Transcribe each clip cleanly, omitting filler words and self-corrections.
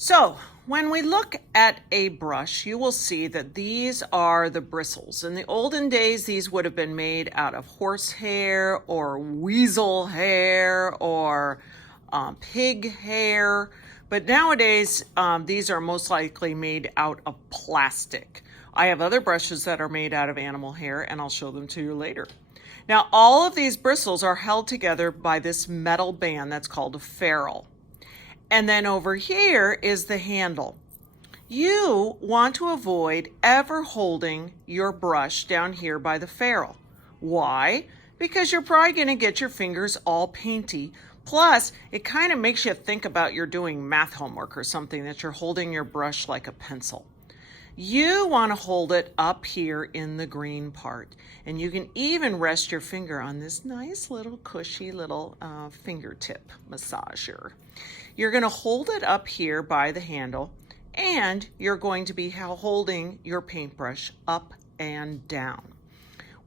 So when we look at a brush, you will see that these are the bristles. In the olden days, these would have been made out of horsehair or weasel hair or pig hair. But nowadays, these are most likely made out of plastic. I have other brushes that are made out of animal hair, and I'll show them to you later. Now, all of these bristles are held together by this metal band that's called a ferrule. And then over here is the handle. You want to avoid ever holding your brush down here by the ferrule. Why? Because you're probably going to get your fingers all painty. Plus, it kind of makes you think about you're doing math homework or something, that you're holding your brush like a pencil. You want to hold it up here in the green part. And you can even rest your finger on this nice little cushy little fingertip massager. You're going to hold it up here by the handle, and you're going to be holding your paintbrush up and down.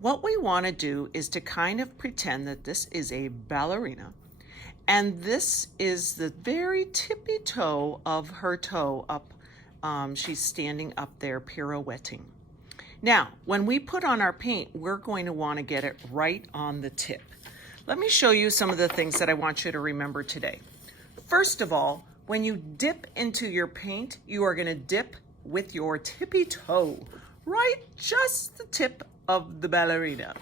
What we want to do is to kind of pretend that this is a ballerina, and this is the very tippy toe of her toe up. She's standing up there pirouetting. Now, when we put on our paint, we're going to want to get it right on the tip. Let me show you some of the things that I want you to remember today. First of all, when you dip into your paint, you are going to dip with your tippy toe, right just the tip of the ballerina.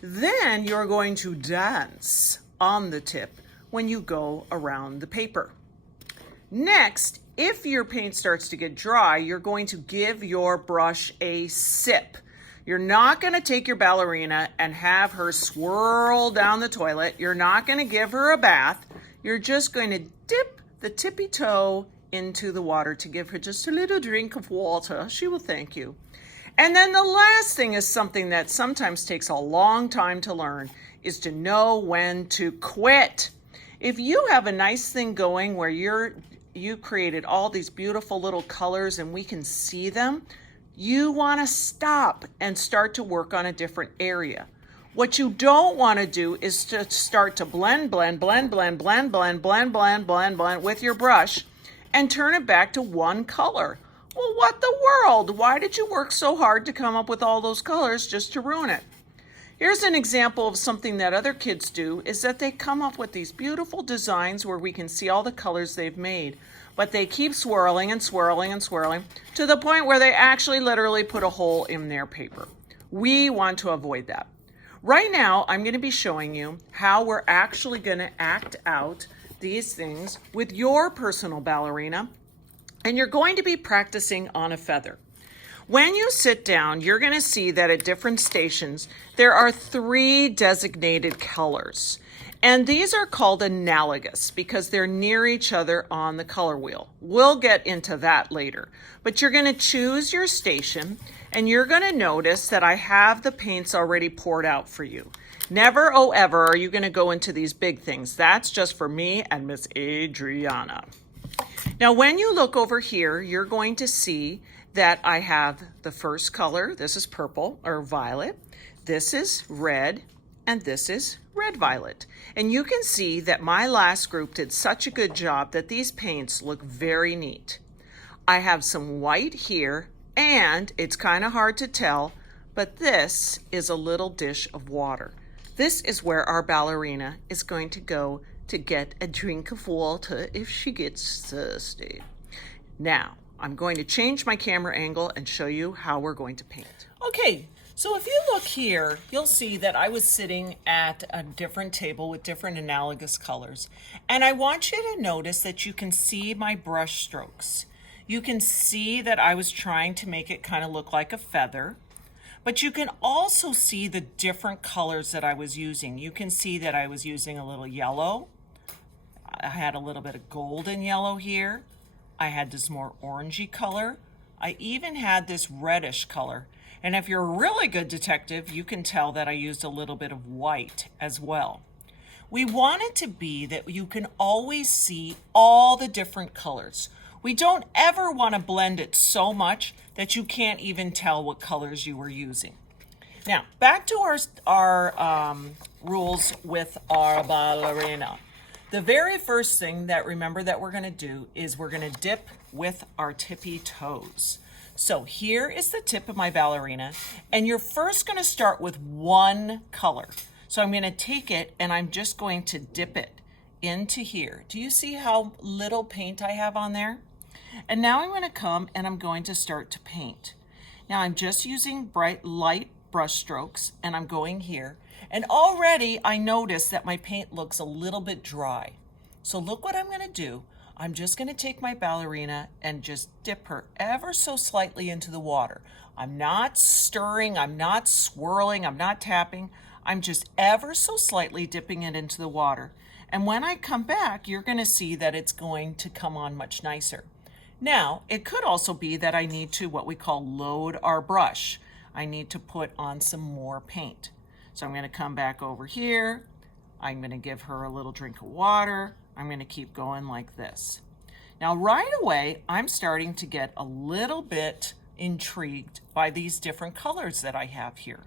Then you're going to dance on the tip when you go around the paper. Next, if your paint starts to get dry, you're going to give your brush a sip. You're not going to take your ballerina and have her swirl down the toilet. You're not going to give her a bath. You're just going to dip the tippy toe into the water to give her just a little drink of water. She will thank you. And then the last thing is something that sometimes takes a long time to learn, is to know when to quit. If you have a nice thing going where you created all these beautiful little colors and we can see them, you want to stop and start to work on a different area. What you don't want to do is to start to blend with your brush and turn it back to one color. Well, what the world? Why did you work so hard to come up with all those colors just to ruin it? Here's an example of something that other kids do, is that they come up with these beautiful designs where we can see all the colors they've made, but they keep swirling and swirling and swirling to the point where they actually literally put a hole in their paper. We want to avoid that. Right now, I'm going to be showing you how we're actually going to act out these things with your personal ballerina, and you're going to be practicing on a feather. When you sit down, you're going to see that at different stations, there are 3 designated colors. And these are called analogous because they're near each other on the color wheel. We'll get into that later. But you're going to choose your station, and you're going to notice that I have the paints already poured out for you. Never, oh ever, are you going to go into these big things. That's just for me and Miss Adriana. Now, when you look over here, you're going to see that I have the first color. This is purple or violet. This is red, and this is red violet. And you can see that my last group did such a good job that these paints look very neat. I have some white here, and it's kind of hard to tell, but this is a little dish of water. This is where our ballerina is going to go to get a drink of water if she gets thirsty. Now, I'm going to change my camera angle and show you how we're going to paint. Okay, so if you look here, you'll see that I was sitting at a different table with different analogous colors. And I want you to notice that you can see my brush strokes. You can see that I was trying to make it kind of look like a feather. But you can also see the different colors that I was using. You can see that I was using a little yellow. I had a little bit of golden yellow here. I had this more orangey color. I even had this reddish color. And if you're a really good detective, you can tell that I used a little bit of white as well. We want it to be that you can always see all the different colors. We don't ever want to blend it so much that you can't even tell what colors you were using. Now, back to our rules with our ballerina. The very first thing that remember that we're gonna do is we're gonna dip with our tippy toes. So here is the tip of my ballerina, and you're first gonna start with one color. So I'm gonna take it and I'm just going to dip it into here. Do you see how little paint I have on there? And now I'm gonna come and I'm going to start to paint. Now I'm just using bright light brush strokes and I'm going here. And already I notice that my paint looks a little bit dry. So look what I'm gonna do. I'm just gonna take my ballerina and just dip her ever so slightly into the water. I'm not stirring, I'm not swirling, I'm not tapping. I'm just ever so slightly dipping it into the water. And when I come back, you're gonna see that it's going to come on much nicer. Now, it could also be that I need to what we call load our brush. I need to put on some more paint. So I'm going to come back over here. I'm going to give her a little drink of water. I'm going to keep going like this. Now, right away, I'm starting to get a little bit intrigued by these different colors that I have here.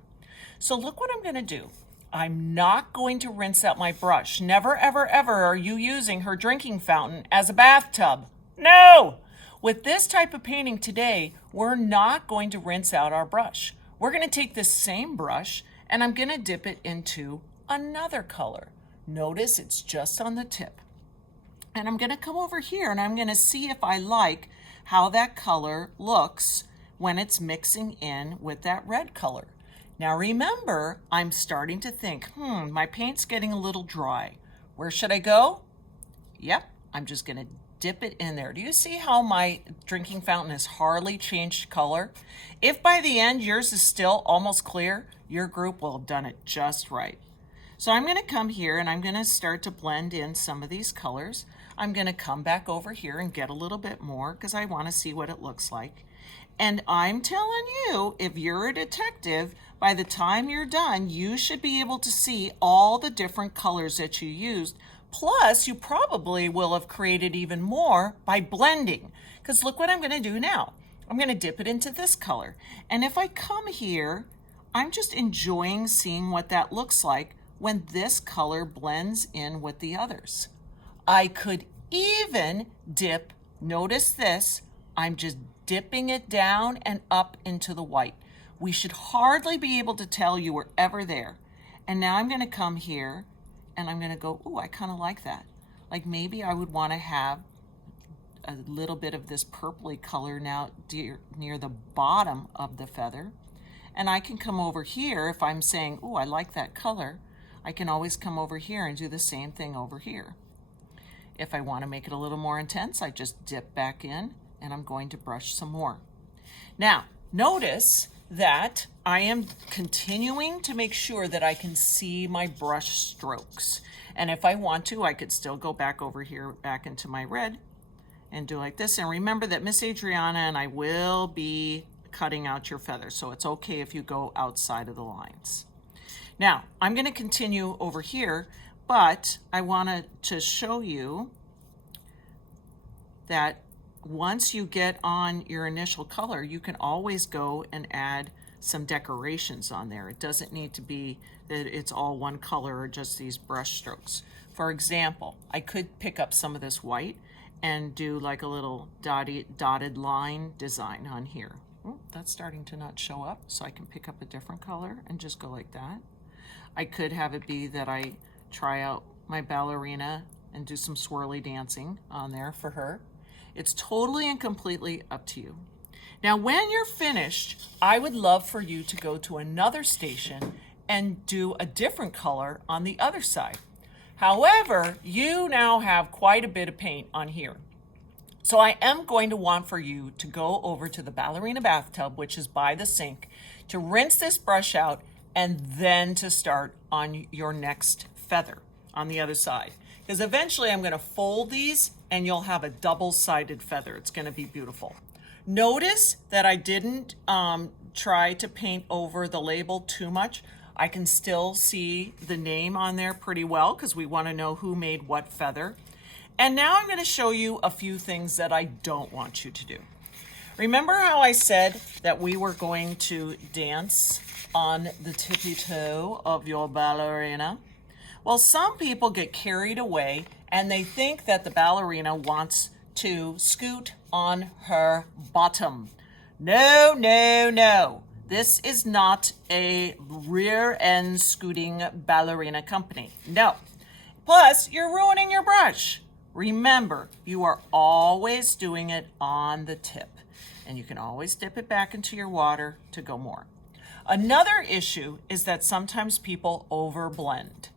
So look what I'm going to do. I'm not going to rinse out my brush. Never, ever, ever are you using her drinking fountain as a bathtub. No! With this type of painting today, we're not going to rinse out our brush. We're going to take this same brush and I'm going to dip it into another color. Notice it's just on the tip. And I'm going to come over here and I'm going to see if I like how that color looks when it's mixing in with that red color. Now remember, I'm starting to think, my paint's getting a little dry. Where should I go? Yep, I'm just going to dip it in there. Do you see how my drinking fountain has hardly changed color? If by the end yours is still almost clear, your group will have done it just right. So I'm going to come here and I'm going to start to blend in some of these colors. I'm going to come back over here and get a little bit more because I want to see what it looks like. And I'm telling you, if you're a detective, by the time you're done, you should be able to see all the different colors that you used. Plus, you probably will have created even more by blending. Because look what I'm going to do now. I'm going to dip it into this color. And if I come here, I'm just enjoying seeing what that looks like when this color blends in with the others. I could even dip, notice this, I'm just dipping it down and up into the white. We should hardly be able to tell you were ever there. And now I'm going to come here and I'm going to go, I kind of like that. Like maybe I would want to have a little bit of this purpley color now near the bottom of the feather. And I can come over here if I'm saying, I like that color. I can always come over here and do the same thing over here. If I want to make it a little more intense, I just dip back in and I'm going to brush some more. Now, notice that I am continuing to make sure that I can see my brush strokes. And if I want to, I could still go back over here, back into my red and do like this. And remember that Miss Adriana and I will be cutting out your feathers, so it's okay if you go outside of the lines. Now, I'm going to continue over here, but I wanted to show you that once you get on your initial color, you can always go and add some decorations on there. It doesn't need to be that it's all one color or just these brush strokes. For example, I could pick up some of this white and do like a little dotted line design on here. That's starting to not show up, so I can pick up a different color and just go like that. I could have it be that I try out my ballerina and do some swirly dancing on there for her. It's totally and completely up to you. Now, when you're finished, I would love for you to go to another station and do a different color on the other side. However, you now have quite a bit of paint on here. So I am going to want for you to go over to the ballerina bathtub, which is by the sink, to rinse this brush out and then to start on your next feather on the other side. Because eventually I'm going to fold these and you'll have a double-sided feather. It's going to be beautiful. Notice that I didn't try to paint over the label too much. I can still see the name on there pretty well because we want to know who made what feather. And now I'm going to show you a few things that I don't want you to do. Remember how I said that we were going to dance on the tippy toe of your ballerina? Well, some people get carried away and they think that the ballerina wants to scoot on her bottom. No, no, no. This is not a rear end scooting ballerina company. No. Plus, you're ruining your brush. Remember, you are always doing it on the tip, and you can always dip it back into your water to go more. Another issue is that sometimes people overblend.